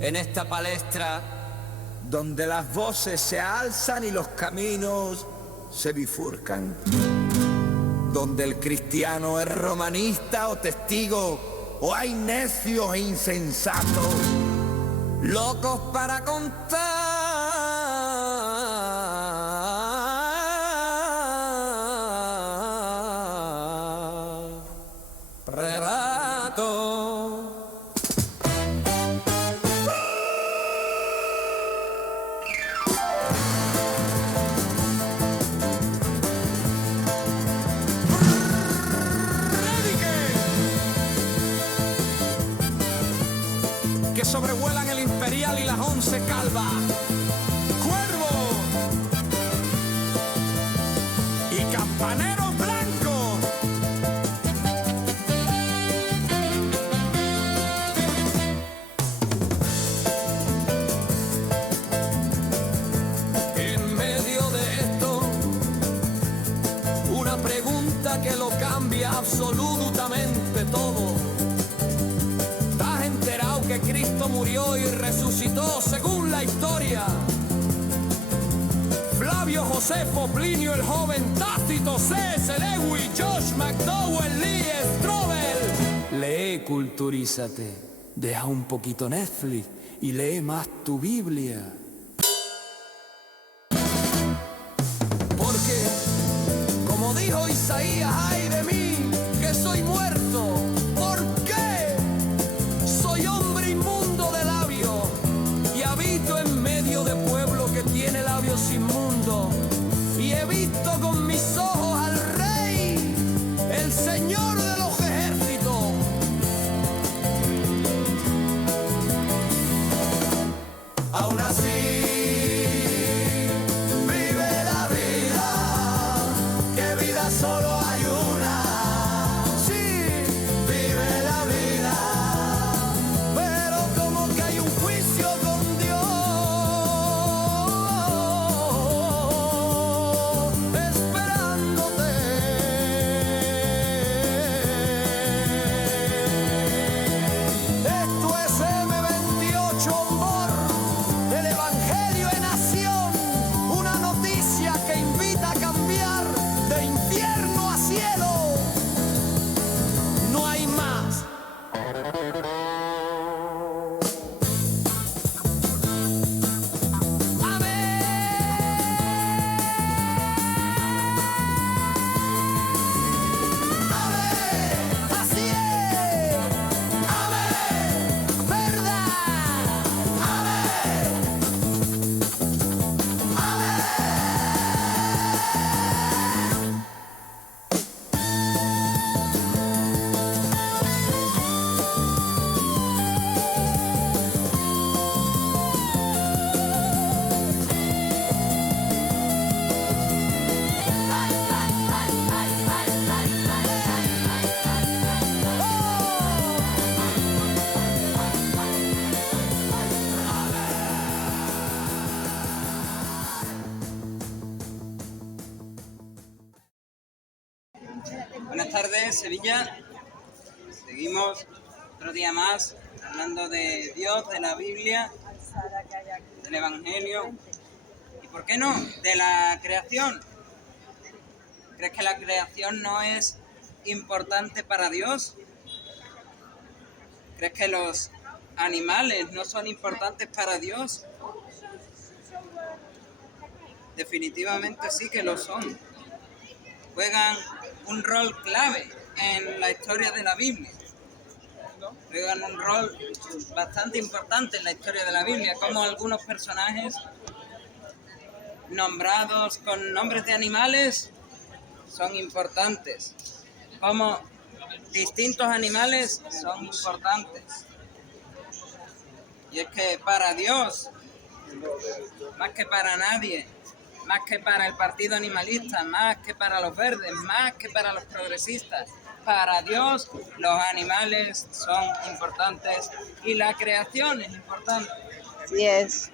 en esta palestra donde las voces se alzan y los caminos se bifurcan, donde el cristiano es romanista o testigo, o hay necios e insensatos, locos para contar relatos. Que sobrevuelan el Imperial y las 11 calvas. Cuervo y campaneros blancos. En medio de esto, una pregunta que lo cambia absolutamente todo. Que Cristo murió y resucitó según la historia. Flavio Josefo, Plinio el Joven, Tácito, C.S. Lewis, Josh McDowell, Lee Strobel. Lee, culturízate, deja un poquito Netflix y lee más tu Biblia. Porque, como dijo Isaías, ay de mí, que soy muerto. Tiene labios inmundos y he visto con mis ojos al Rey, el Señor de los ejércitos. Aún así vive la vida, que vida solo hay una. Sí, vive la vida, pero como que hay un juicio con Dios. Buenas tardes, Sevilla. Seguimos otro día más hablando de Dios, de la Biblia, del Evangelio y, ¿por qué no?, de la creación. ¿Crees que la creación no es importante para Dios? ¿Crees que los animales no son importantes para Dios? Definitivamente sí que lo son. Juegan un rol clave en la historia de la Biblia. Juegan un rol bastante importante en la historia de la Biblia, como algunos personajes nombrados con nombres de animales son importantes, como distintos animales son importantes. Y es que para Dios, más que para nadie, más que para el partido animalista, más que para los verdes, más que para los progresistas, para Dios los animales son importantes y la creación es importante. Así es.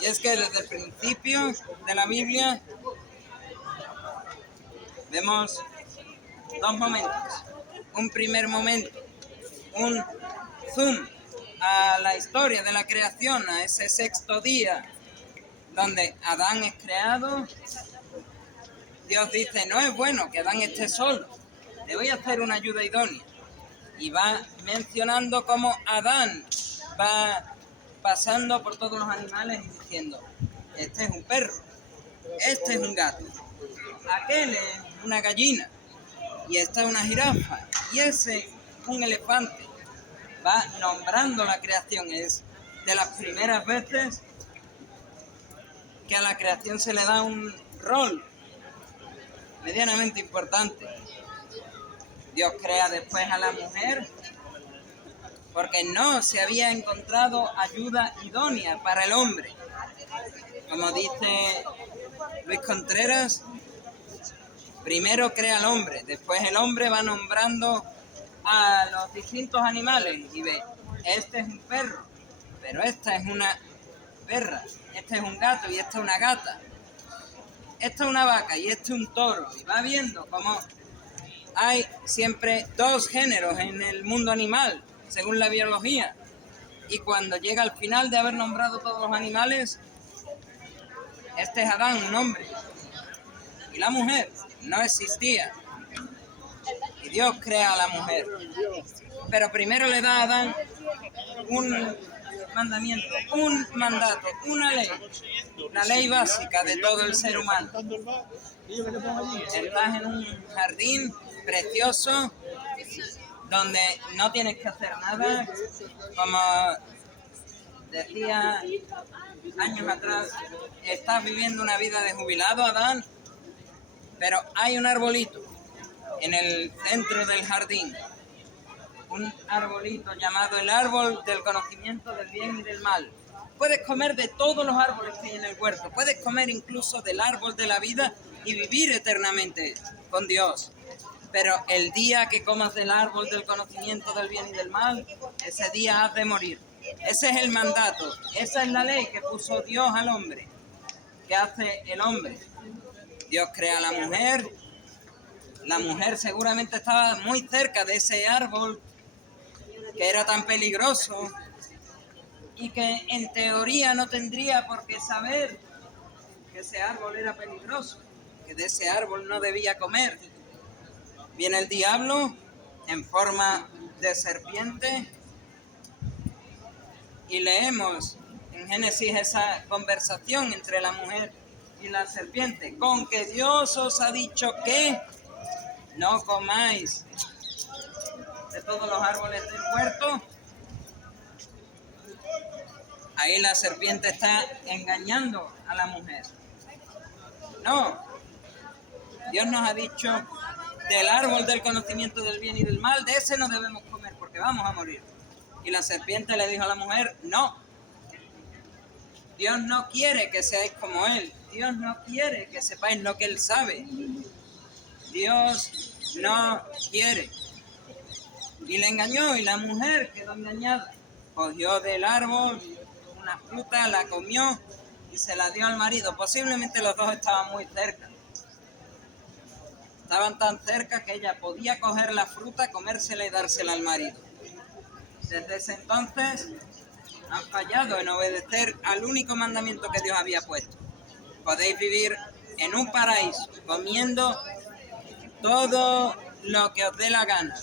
Y es que desde el principio de la Biblia vemos dos momentos. Un primer momento, un zoom a la historia de la creación, a ese sexto día donde Adán es creado, Dios dice, no es bueno que Adán esté solo, le voy a hacer una ayuda idónea. Y va mencionando cómo Adán va pasando por todos los animales y diciendo, este es un perro, este es un gato, aquel es una gallina, y esta es una jirafa, y ese un elefante. Va nombrando la creación. Es de las primeras veces que a la creación se le da un rol medianamente importante. Dios crea después a la mujer porque no se había encontrado ayuda idónea para el hombre. Como dice Luis Contreras, primero crea al hombre, después el hombre va nombrando a los distintos animales y ve, este es un perro, pero esta es una perra, este es un gato y esta es una gata, esta es una vaca y este es un toro. Y va viendo cómo hay siempre dos géneros en el mundo animal, según la biología. Y cuando llega al final de haber nombrado todos los animales, este es Adán, un hombre, y la mujer no existía. Y Dios crea a la mujer. Pero primero le da a Adán un mandamiento, un mandato, una ley, la ley básica de todo el ser humano. Estás en un jardín precioso donde no tienes que hacer nada, como decía años atrás, estás viviendo una vida de jubilado, Adán, pero hay un arbolito en el centro del jardín, un arbolito llamado el árbol del conocimiento del bien y del mal. Puedes comer de todos los árboles que hay en el huerto, puedes comer incluso del árbol de la vida y vivir eternamente con Dios. Pero el día que comas del árbol del conocimiento del bien y del mal, ese día has de morir. Ese es el mandato, esa es la ley que puso Dios al hombre. ¿Qué hace el hombre? Dios crea a la mujer. La mujer seguramente estaba muy cerca de ese árbol que era tan peligroso y que en teoría no tendría por qué saber que ese árbol era peligroso, que de ese árbol no debía comer. Viene el diablo en forma de serpiente y leemos en Génesis esa conversación entre la mujer y la serpiente. Con que Dios os ha dicho que no comáis de todos los árboles del huerto. Ahí la serpiente está engañando a la mujer. No, Dios nos ha dicho del árbol del conocimiento del bien y del mal, de ese no debemos comer porque vamos a morir. Y la serpiente le dijo a la mujer, no, Dios no quiere que seáis como Él, Dios no quiere que sepáis lo que Él sabe, Dios no quiere. Y le engañó y la mujer quedó engañada, cogió del árbol una fruta, la comió y se la dio al marido. Posiblemente los dos estaban muy cerca. Estaban tan cerca que ella podía coger la fruta, comérsela y dársela al marido. Desde ese entonces han fallado en obedecer al único mandamiento que Dios había puesto. Podéis vivir en un paraíso, comiendo todo lo que os dé la gana,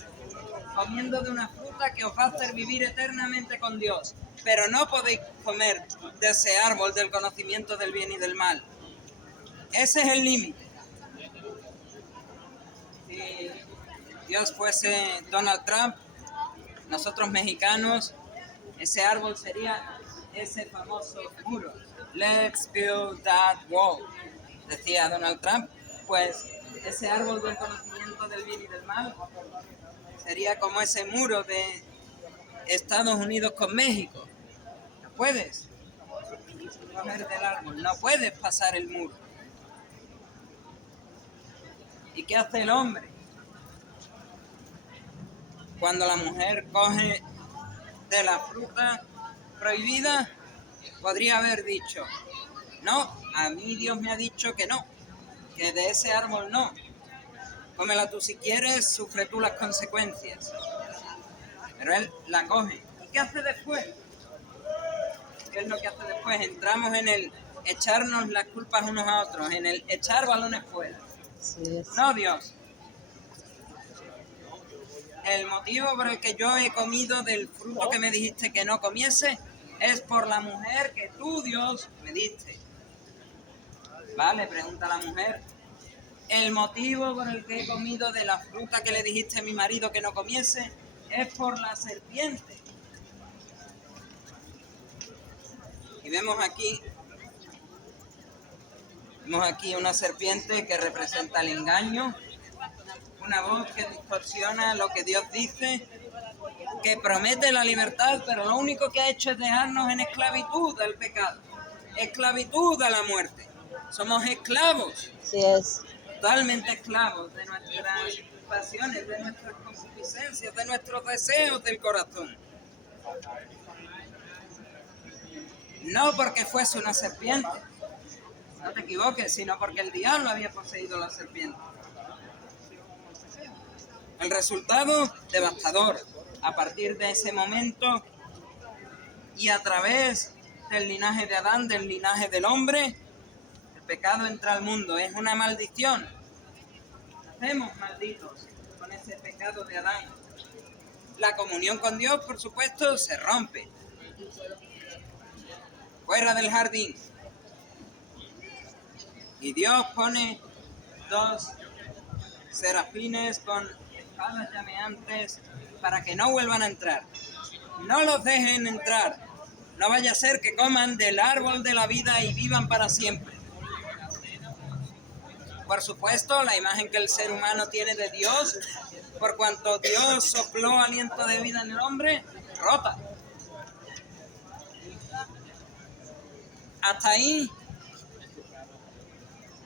comiendo de una fruta que os va a hacer vivir eternamente con Dios, pero no podéis comer de ese árbol del conocimiento del bien y del mal. Ese es el límite. Si Dios fuese Donald Trump, nosotros mexicanos, ese árbol sería ese famoso muro. Let's build that wall, decía Donald Trump. Pues ese árbol del conocimiento del bien y del mal sería como ese muro de Estados Unidos con México. No puedes coger del árbol, no puedes pasar el muro. ¿Y qué hace el hombre? Cuando la mujer coge de la fruta prohibida, podría haber dicho, no, a mí Dios me ha dicho que no, que de ese árbol no. Cómela tú si quieres, sufre tú las consecuencias. Pero él la coge. ¿Y ¿qué hace después? ¿Qué es lo que hace después? Entramos en el echarnos las culpas unos a otros, en el echar balones fuera. Así es. No, Dios. El motivo por el que yo he comido del fruto que me dijiste que no comiese es por la mujer que tú, Dios, me diste. Vale, pregunta la mujer. El motivo por el que he comido de la fruta que le dijiste a mi marido que no comiese es por la serpiente. Y vemos aquí una serpiente que representa el engaño, una voz que distorsiona lo que Dios dice, que promete la libertad, pero lo único que ha hecho es dejarnos en esclavitud al pecado, esclavitud a la muerte. Somos esclavos, Así es. totalmente esclavos de nuestras pasiones, de nuestras concupiscencias, de nuestros deseos del corazón. No porque fuese una serpiente, no te equivoques, sino porque el diablo había poseído la serpiente. El resultado, devastador. A partir de ese momento y a través del linaje de Adán, del linaje del hombre, el pecado entra al mundo. Es una maldición. Nacemos malditos con ese pecado de Adán. La comunión con Dios, por supuesto, se rompe. Fuera del jardín. Y Dios pone dos serafines con espadas llameantes para que no vuelvan a entrar. No los dejen entrar. No vaya a ser que coman del árbol de la vida y vivan para siempre. Por supuesto, la imagen que el ser humano tiene de Dios, por cuanto Dios sopló aliento de vida en el hombre, rota. Hasta ahí,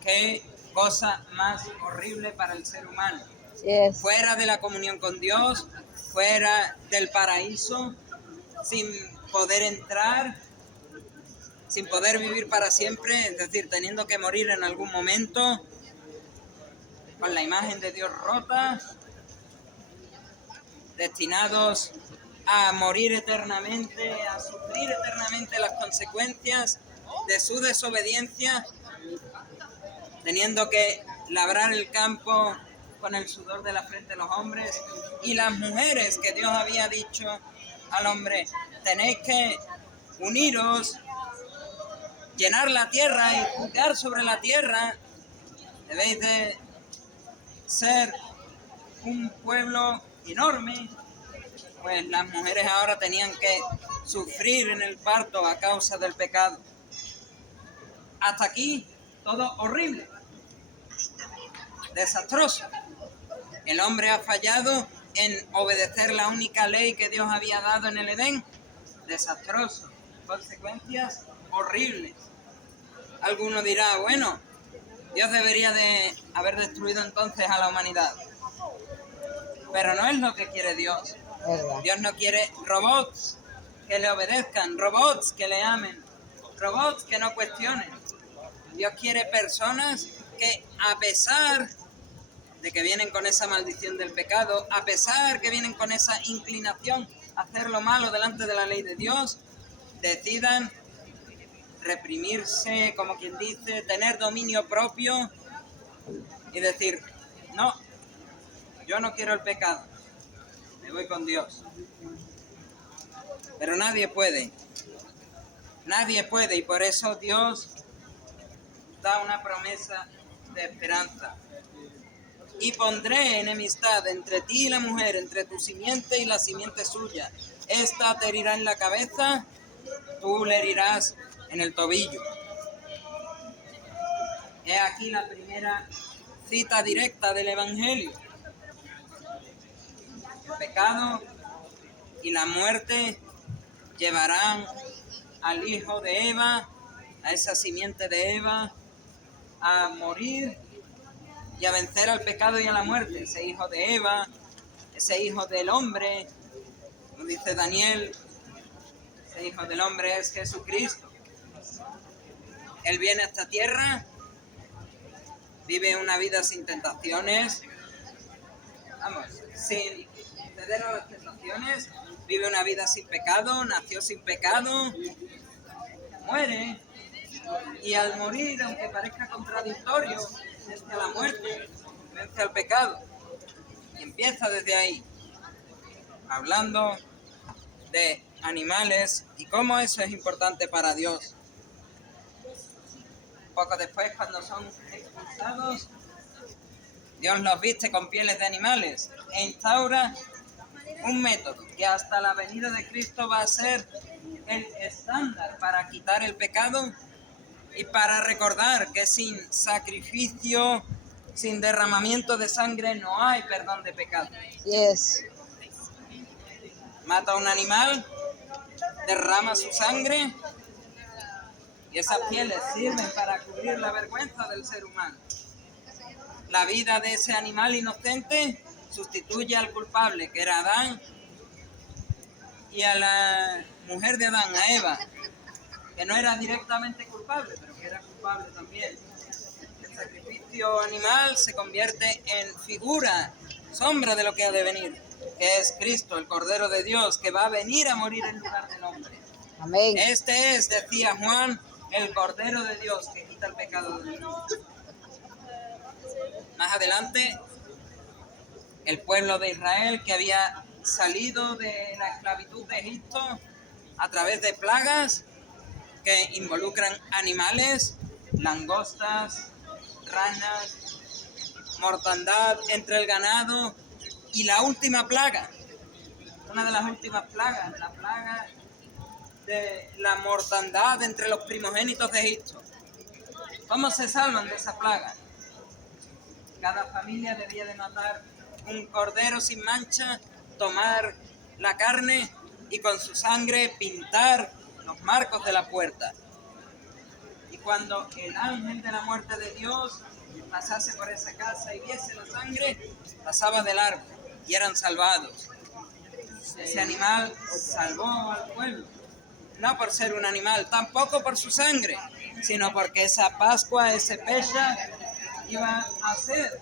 qué cosa más horrible para el ser humano. Así es. Fuera de la comunión con Dios, fuera del paraíso, sin poder entrar, sin poder vivir para siempre, es decir, teniendo que morir en algún momento, con la imagen de Dios rota, destinados a morir eternamente, a sufrir eternamente las consecuencias de su desobediencia, teniendo que labrar el campo con el sudor de la frente de los hombres, y las mujeres que Dios había dicho al hombre, tenéis que uniros, llenar la tierra y juzgar sobre la tierra, debéis de ser un pueblo enorme, pues las mujeres ahora tenían que sufrir en el parto a causa del pecado. Hasta aquí todo horrible, desastroso. El hombre ha fallado en obedecer la única ley que Dios había dado en el Edén. Desastroso. Consecuencias horribles. Alguno dirá, bueno, Dios debería de haber destruido entonces a la humanidad. Pero no es lo que quiere Dios. ¿Verdad? Dios no quiere robots que le obedezcan, robots que le amen, robots que no cuestionen. Dios quiere personas que, a pesar de que vienen con esa maldición del pecado, a pesar que vienen con esa inclinación a hacer lo malo delante de la ley de Dios, decidan reprimirse, como quien dice, tener dominio propio y decir, no, yo no quiero el pecado, me voy con Dios. Pero nadie puede, y por eso Dios da una promesa de esperanza. Y pondré enemistad entre ti y la mujer, entre tu simiente y la simiente suya. Esta te herirá en la cabeza, tú le herirás en el tobillo. He aquí la primera cita directa del Evangelio. El pecado y la muerte llevarán al hijo de Eva, a esa simiente de Eva, a morir y a vencer al pecado y a la muerte. Ese hijo de Eva, ese hijo del hombre, como dice Daniel, ese hijo del hombre es Jesucristo. Él viene a esta tierra, vive una vida sin tentaciones, sin ceder a las tentaciones, vive una vida sin pecado, nació sin pecado, muere, y al morir, aunque parezca contradictorio, vence a la muerte, vence al pecado. Y empieza desde ahí, hablando de animales y cómo eso es importante para Dios. Poco después, cuando son expulsados, Dios los viste con pieles de animales e instaura un método que hasta la venida de Cristo va a ser el estándar para quitar el pecado y para recordar que sin sacrificio, sin derramamiento de sangre, no hay perdón de pecado. Yes. Mata a un animal, derrama su sangre y esas pieles sirven para cubrir la vergüenza del ser humano. La vida de ese animal inocente sustituye al culpable, que era Adán, y a la mujer de Adán, a Eva, que no era directamente culpable, pero que era culpable también. El sacrificio animal se convierte en figura, sombra de lo que ha de venir, que es Cristo, el Cordero de Dios, que va a venir a morir en lugar del hombre. Amén. Este es, decía Juan, el Cordero de Dios que quita el pecado del mundo. Más adelante, el pueblo de Israel, que había salido de la esclavitud de Egipto a través de plagas que involucran animales, langostas, ranas, mortandad entre el ganado, y la última plaga, una de las últimas plagas, la plaga de la mortandad entre los primogénitos de Egipto. ¿Cómo se salvan de esa plaga? Cada familia debía de matar un cordero sin mancha, tomar la carne y con su sangre pintar los marcos de la puerta. Y cuando el ángel de la muerte de Dios pasase por esa casa y viese la sangre, pasaba de largo y eran salvados. Ese animal salvó al pueblo, no por ser un animal, tampoco por su sangre, sino porque esa Pascua, ese Pesha, iba a ser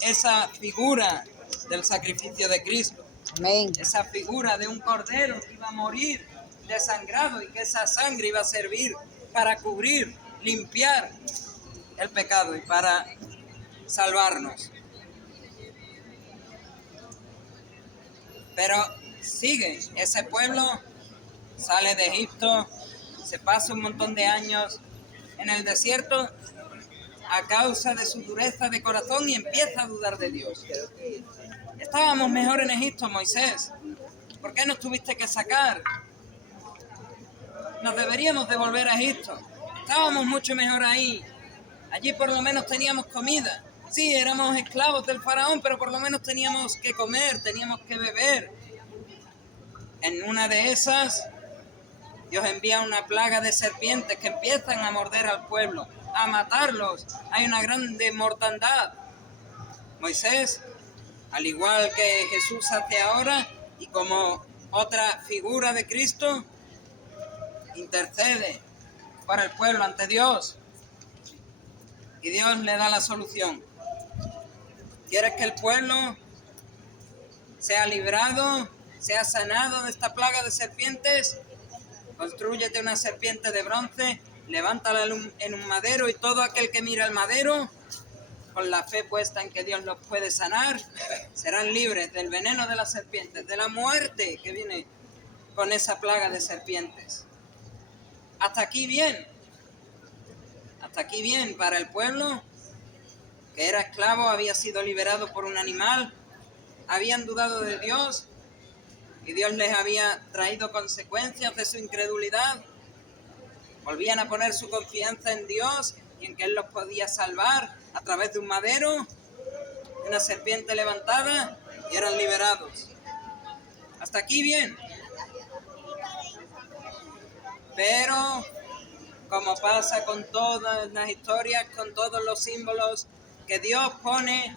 esa figura del sacrificio de Cristo. Amén. Esa figura de un cordero que iba a morir desangrado y que esa sangre iba a servir para cubrir, limpiar el pecado y para salvarnos. Pero sigue, ese pueblo sale de Egipto, se pasa un montón de años en el desierto a causa de su dureza de corazón y empieza a dudar de Dios. Estábamos mejor en Egipto, Moisés. ¿Por qué nos tuviste que sacar? Nos deberíamos de volver a Egipto. Estábamos mucho mejor ahí. Allí por lo menos teníamos comida. Sí, éramos esclavos del faraón, pero por lo menos teníamos que comer, teníamos que beber. En una de esas, Dios envía una plaga de serpientes que empiezan a morder al pueblo, a matarlos. Hay una grande mortandad. Moisés, al igual que Jesús hace ahora, y como otra figura de Cristo, intercede para el pueblo ante Dios. Y Dios le da la solución. ¿Quieres que el pueblo sea librado, sea sanado de esta plaga de serpientes? Constrúyete una serpiente de bronce, levántala en un madero y todo aquel que mira el madero, con la fe puesta en que Dios los puede sanar, serán libres del veneno de las serpientes, de la muerte que viene con esa plaga de serpientes. Hasta aquí bien. Hasta aquí bien para el pueblo que era esclavo, había sido liberado por un animal, habían dudado de Dios y Dios les había traído consecuencias de su incredulidad. Volvían a poner su confianza en Dios y en que Él los podía salvar a través de un madero, una serpiente levantada, y eran liberados. Hasta aquí bien. Pero, como pasa con todas las historias, con todos los símbolos que Dios pone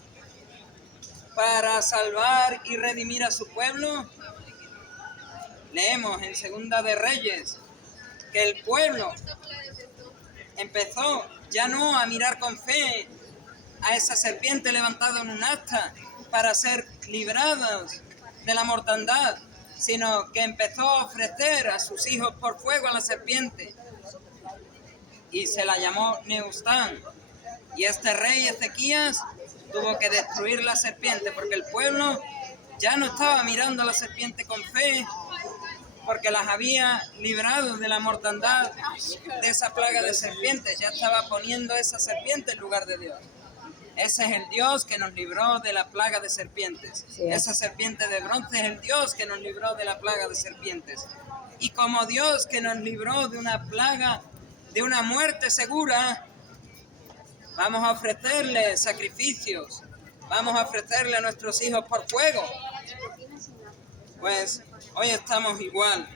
para salvar y redimir a su pueblo, leemos en Segunda de Reyes que el pueblo empezó ya no a mirar con fe a esa serpiente levantada en un asta para ser librados de la mortandad, sino que empezó a ofrecer a sus hijos por fuego a la serpiente y se la llamó Neustán. Y este rey Ezequías tuvo que destruir la serpiente porque el pueblo ya no estaba mirando a la serpiente con fe, porque las había librado de la mortandad, de esa plaga de serpientes. Ya estaba poniendo esa serpiente en lugar de Dios. Ese es el Dios que nos libró de la plaga de serpientes. Esa serpiente de bronce es el Dios que nos libró de la plaga de serpientes. Y como Dios que nos libró de una plaga, de una muerte segura, vamos a ofrecerle sacrificios, vamos a ofrecerle a nuestros hijos por fuego. Pues hoy estamos igual.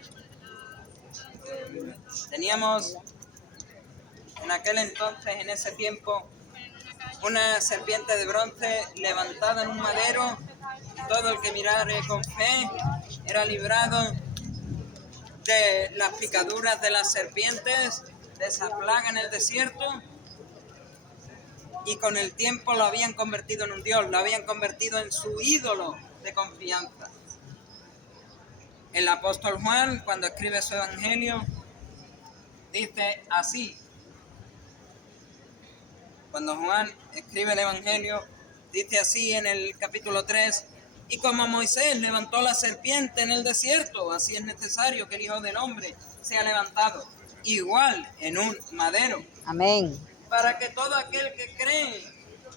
Teníamos en aquel entonces, en ese tiempo, una serpiente de bronce levantada en un madero. Todo el que mirare con fe era librado de las picaduras de las serpientes, de esa plaga en el desierto. Y con el tiempo lo habían convertido en un dios, lo habían convertido en su ídolo de confianza. El apóstol Juan, cuando escribe su evangelio, dice así. Cuando Juan escribe el evangelio, dice así en el capítulo 3, y como Moisés levantó la serpiente en el desierto, así es necesario que el Hijo del Hombre sea levantado, igual en un madero. Amén. Para que todo aquel que cree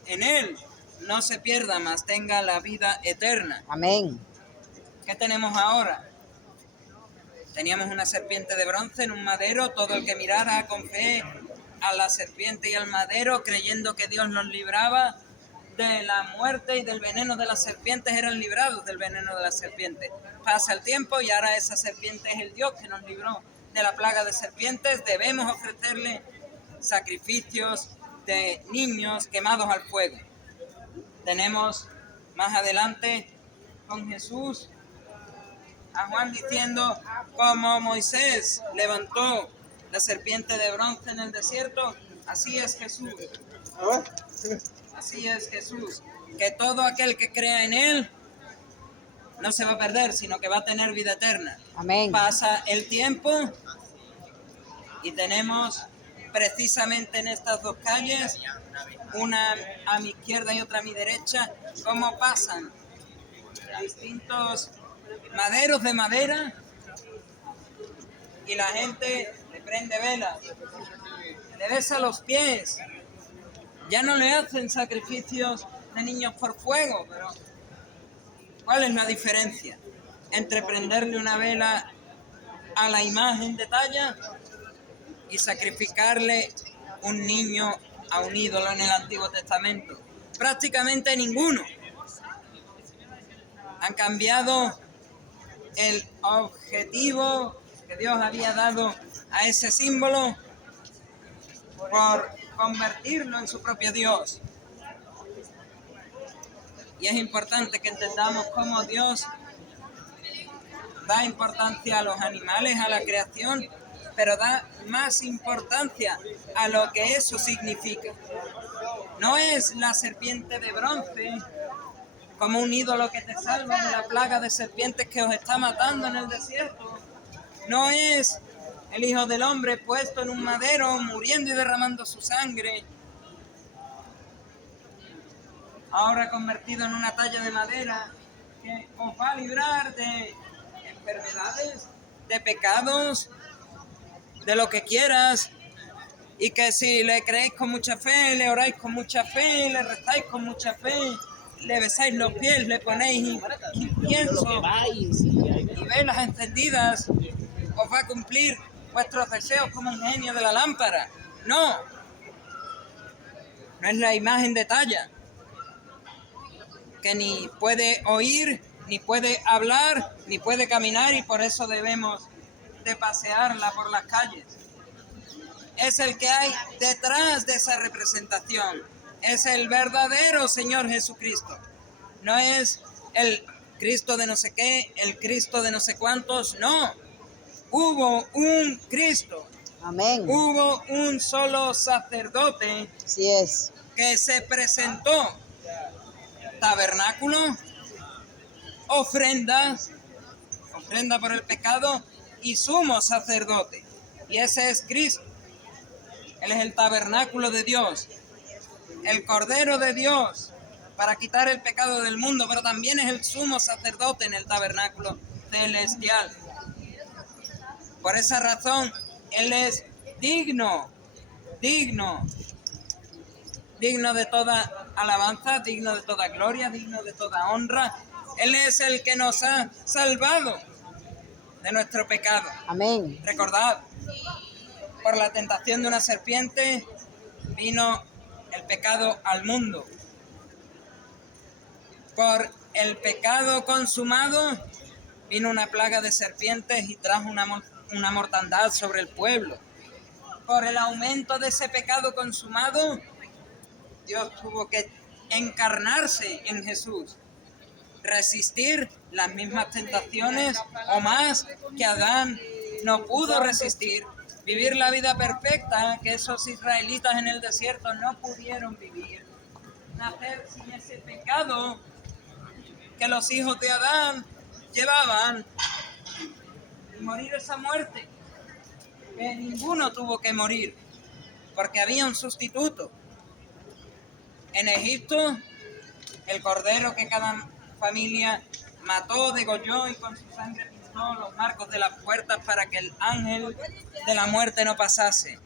en él no se pierda, mas tenga la vida eterna. Amén. ¿Qué tenemos ahora? Teníamos una serpiente de bronce en un madero. Todo el que mirara con fe a la serpiente y al madero, creyendo que Dios nos libraba de la muerte y del veneno de las serpientes, eran librados del veneno de las serpientes. Pasa el tiempo y ahora esa serpiente es el Dios que nos libró de la plaga de serpientes. Debemos ofrecerle sacrificios de niños quemados al fuego. Tenemos más adelante con Jesús a Juan diciendo, como Moisés levantó la serpiente de bronce en el desierto, así es Jesús. Así es Jesús, que todo aquel que crea en él no se va a perder, sino que va a tener vida eterna. Amén. Pasa el tiempo y tenemos precisamente en estas dos calles, una a mi izquierda y otra a mi derecha, cómo pasan distintos maderos de madera y la gente le prende velas, le besa los pies. Ya no le hacen sacrificios de niños por fuego, pero ¿cuál es la diferencia entre prenderle una vela a la imagen de talla y sacrificarle un niño a un ídolo en el Antiguo Testamento? Prácticamente ninguno. Han cambiado el objetivo que Dios había dado a ese símbolo por convertirlo en su propio Dios. Y es importante que entendamos cómo Dios da importancia a los animales, a la creación, pero da más importancia a lo que eso significa. No es la serpiente de bronce como un ídolo que te salva de la plaga de serpientes que os está matando en el desierto. No es el Hijo del Hombre puesto en un madero, muriendo y derramando su sangre, ahora convertido en una talla de madera que os va a librar de enfermedades, de pecados, de lo que quieras, y que si le creéis con mucha fe, le oráis con mucha fe, le rezáis con mucha fe, le besáis los pies, le ponéis incienso y velas encendidas, os va a cumplir vuestros deseos como un genio de la lámpara. No es la imagen de talla, que ni puede oír, ni puede hablar, ni puede caminar, y por eso debemos de pasearla por las calles. Es el que hay detrás de esa representación. Es el verdadero Señor Jesucristo. No es el Cristo de no sé qué, el Cristo de no sé cuántos, no. Hubo un Cristo. Amén. Hubo un solo sacerdote. Así es. Que se presentó tabernáculo, ofrenda por el pecado y sumo sacerdote. Y ese es Cristo. Él es el tabernáculo de Dios, el Cordero de Dios para quitar el pecado del mundo, pero también es el sumo sacerdote en el tabernáculo celestial. Por esa razón, Él es digno de toda alabanza, digno de toda gloria, digno de toda honra. Él es el que nos ha salvado de nuestro pecado. Amén. Recordad, por la tentación de una serpiente vino el pecado al mundo. Por el pecado consumado vino una plaga de serpientes y trajo una mortandad sobre el pueblo. Por el aumento de ese pecado consumado, Dios tuvo que encarnarse en Jesús, resistir las mismas tentaciones o más que Adán no pudo resistir, vivir la vida perfecta que esos israelitas en el desierto no pudieron vivir, nacer sin ese pecado que los hijos de Adán llevaban y morir esa muerte que ninguno tuvo que morir porque había un sustituto. En Egipto, el cordero que cada familia mató, degolló y con su sangre pintó los marcos de las puertas para que el ángel de la muerte no pasase.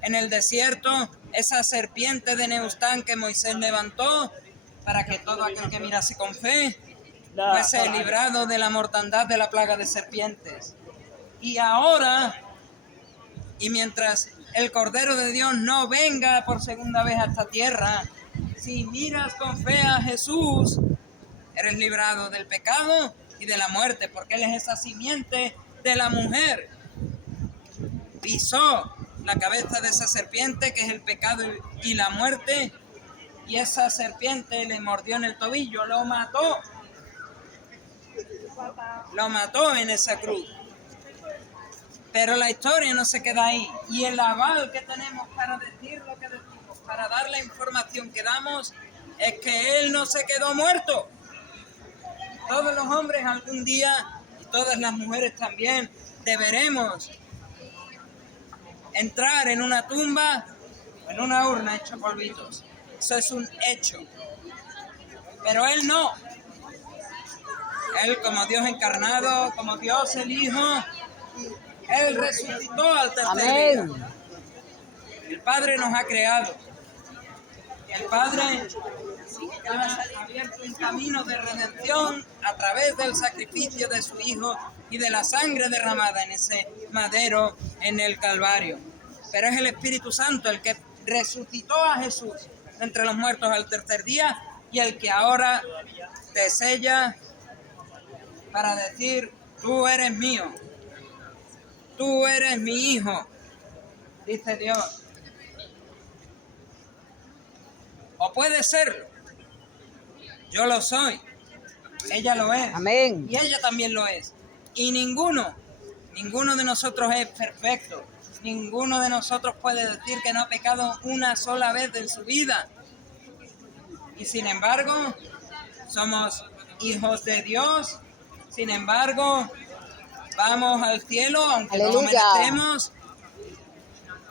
En el desierto, esa serpiente de Neustán que Moisés levantó para que todo aquel que mirase con fe fuese librado de la mortandad de la plaga de serpientes. Y ahora, y mientras el Cordero de Dios no venga por segunda vez a esta tierra, si miras con fe a Jesús, eres librado del pecado y de la muerte, porque Él es esa simiente de la mujer. Pisó la cabeza de esa serpiente, que es el pecado y la muerte, y esa serpiente le mordió en el tobillo, lo mató en esa cruz. Pero la historia no se queda ahí, y el aval que tenemos para decir lo que decimos, para dar la información que damos, es que Él no se quedó muerto. Todos los hombres algún día, y todas las mujeres también, deberemos entrar en una tumba o en una urna hecha polvitos. Eso es un hecho. Pero Él no. Él, como Dios encarnado, como Dios el Hijo, Él resucitó al tercer día. El Padre nos ha creado. El Padre ha abierto un camino de redención a través del sacrificio de su Hijo y de la sangre derramada en ese madero en el Calvario. Pero es el Espíritu Santo el que resucitó a Jesús entre los muertos al tercer día y el que ahora te sella para decir: tú eres mío, tú eres mi Hijo, dice Dios. O puede serlo. Yo lo soy. Ella lo es. Amén. Y ella también lo es. Y ninguno de nosotros es perfecto. Ninguno de nosotros puede decir que no ha pecado una sola vez en su vida. Y sin embargo, somos hijos de Dios. Sin embargo, vamos al cielo, aunque no lo merecemos.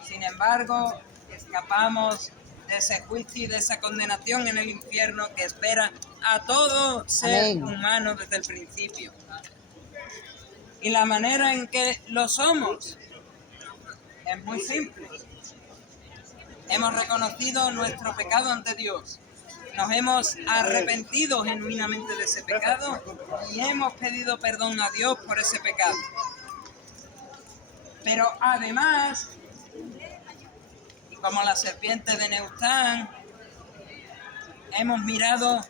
Sin embargo, escapamos de ese juicio y de esa condenación en el infierno que espera a todo ser humano desde el principio. Y la manera en que lo somos es muy simple. Hemos reconocido nuestro pecado ante Dios. Nos hemos arrepentido genuinamente de ese pecado y hemos pedido perdón a Dios por ese pecado. Pero además, como la serpiente de Neustán, hemos mirado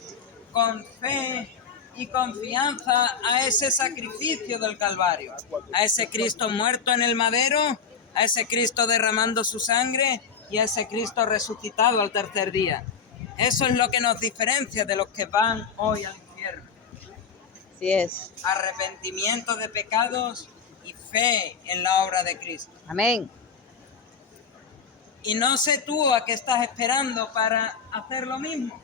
con fe y confianza a ese sacrificio del Calvario, a ese Cristo muerto en el madero, a ese Cristo derramando su sangre y a ese Cristo resucitado al tercer día. Eso es lo que nos diferencia de los que van hoy al infierno. Así es. Arrepentimiento de pecados y fe en la obra de Cristo. Amén. Y no sé tú a qué estás esperando para hacer lo mismo.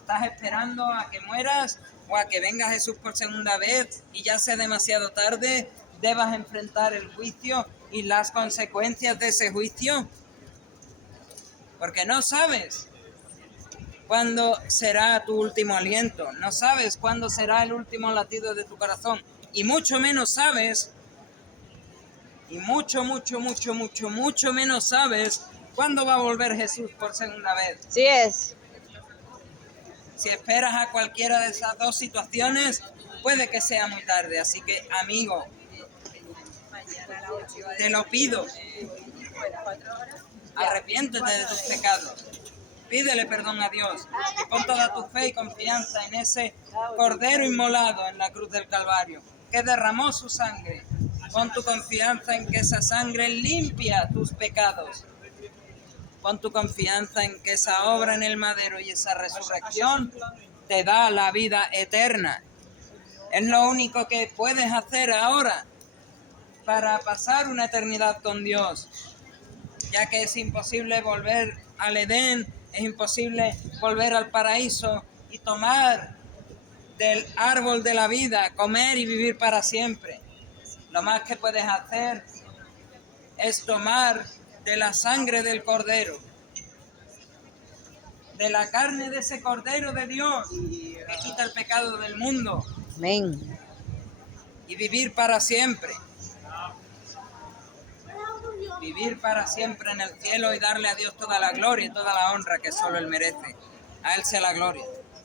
¿Estás esperando a que mueras o a que venga Jesús por segunda vez y ya sea demasiado tarde, debas enfrentar el juicio y las consecuencias de ese juicio? Porque no sabes cuándo será tu último aliento, no sabes cuándo será el último latido de tu corazón, y mucho menos sabes, y mucho menos sabes cuándo va a volver Jesús por segunda vez. Sí es. Si esperas a cualquiera de esas dos situaciones, puede que sea muy tarde. Así que, amigo, te lo pido, arrepiéntete de tus pecados. Pídele perdón a Dios y pon toda tu fe y confianza en ese Cordero inmolado en la cruz del Calvario, que derramó su sangre. Pon tu confianza en que esa sangre limpia tus pecados. Pon tu confianza en que esa obra en el madero y esa resurrección te da la vida eterna. Es lo único que puedes hacer ahora para pasar una eternidad con Dios, ya que es imposible volver al Edén, es imposible volver al paraíso y tomar del árbol de la vida, comer y vivir para siempre. Lo más que puedes hacer es tomar de la sangre del Cordero, de la carne de ese Cordero de Dios que quita el pecado del mundo, Amén. y vivir para siempre. Vivir para siempre en el cielo y darle a Dios toda la gloria y toda la honra que solo Él merece. A Él sea la gloria.